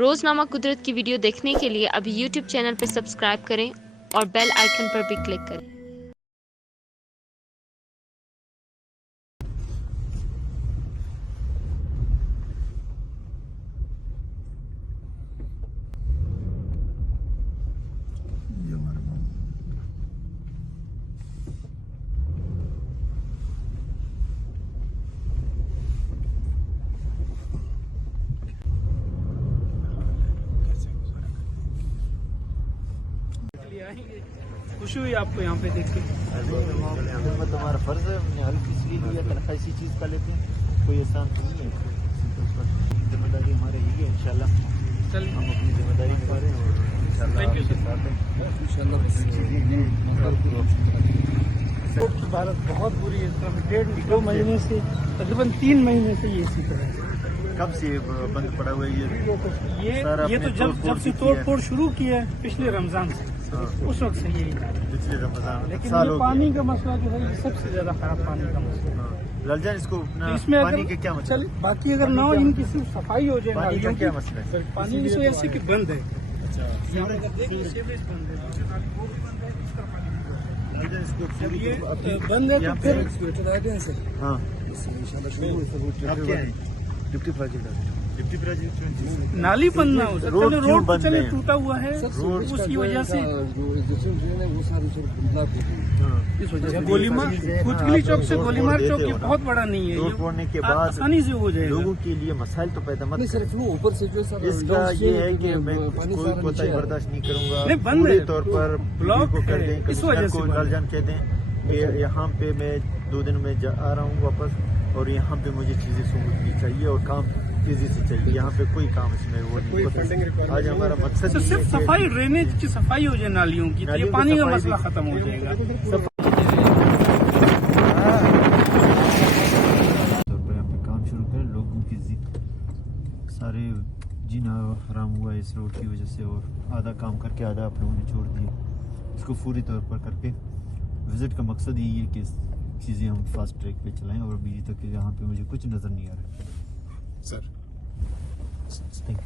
रोज़नामा कुदरत की वीडियो देखने के लिए अभी YouTube चैनल पर सब्सक्राइब करें और बेल आइकन पर भी क्लिक करें। खुशी हुई आपको यहाँ पे देख के? तुम्हारा फर्ज है, हमने हल्की सी लिया तनख्वाह इसी चीज़ का लेते हैं, कोई एहसान तो नहीं है। जिम्मेदारी हमारे ही है, इंशाल्लाह हम अपनी जिम्मेदारी निभा रहे हैं और थैंक यू सर। भारत बहुत बुरी है, 1.5-2 महीने से, तकरीबन 3 महीने से ये इसी तरह है। कब से बंद पड़ा हुआ है ये तो जब से तोड़ फोड़ शुरू किया है पिछले रमजान से, उस वक्त से यही है। पिछले रमजान लेकिन ये पानी का मसला जो है ये सबसे ज्यादा खराब पानी का मसला है। लालजान इसको तो इसमें पानी के क्या चल बाकी अगर ना हो, इनकी सिर्फ सफाई हो जाए, पानी का क्या मसला है? पानी इस वजह से कि बंद है, सीवरेज बंद है, वो भी बंद है, इसका पानी ये बंद है तो फिर हाँ डिप्टी प्रोजेक्ट नाली बंद ना हो सकता, रोड तो चले टूटा हुआ है, उसकी वजह से इस वजह से गोलीमार खुदकिली चौक से गोलीमार चौक ये बहुत बड़ा नहीं है, रोड तोड़ने के बाद आसानी से हो जाएगा। लोगों के लिए मसाइल तो पैदा मत सिर्फ वो ऊपर से जो इसका ये है कि मैं कोई कोताही बर्दाश्त नहीं करूंगा, पूरे तौर पर ब्लॉक को कर दें, इस वजह से लालजान कह दें कि यहाँ पे मैं 2 दिन में आ रहा हूँ वापस और यहाँ पे मुझे चीजें सहूलत की चाहिए और काम तेजी से चाहिए। यहाँ पे कोई काम इसमें वो नहीं। आज हमारा मकसद सिर्फ सफाई, ड्रेनेज की सफाई हो जाए नालियों की, तो ये पानी का मसला खत्म हो जाएगा। काम शुरू करें, लोगों की सारे जीना हराम हुआ इस रोड की वजह से और आधा काम करके आधा आप लोगों ने छोड़ दिया। इसको पूरी तौर पर करके विजिट का मकसद यही है कि चीज़ें हम फास्ट ट्रैक पे चलाएं और अभी तक यहाँ पे मुझे कुछ नज़र नहीं आ रहा सर। थैंक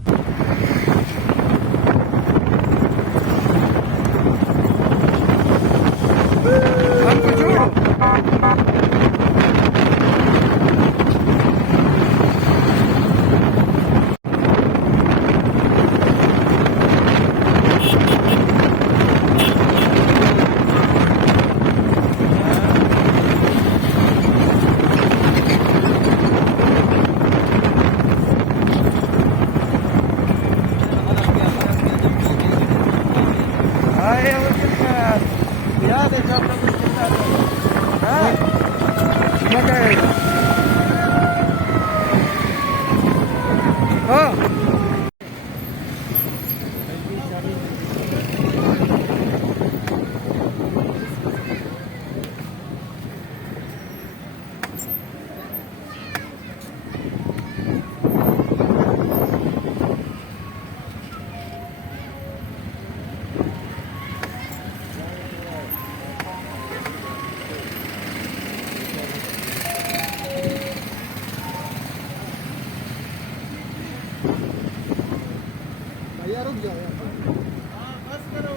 रुक जाओ बस करो।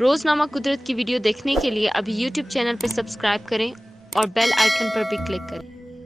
रोज़नामा कुदरत की वीडियो देखने के लिए अभी YouTube चैनल पर सब्सक्राइब करें और बेल आइकन पर भी क्लिक करें।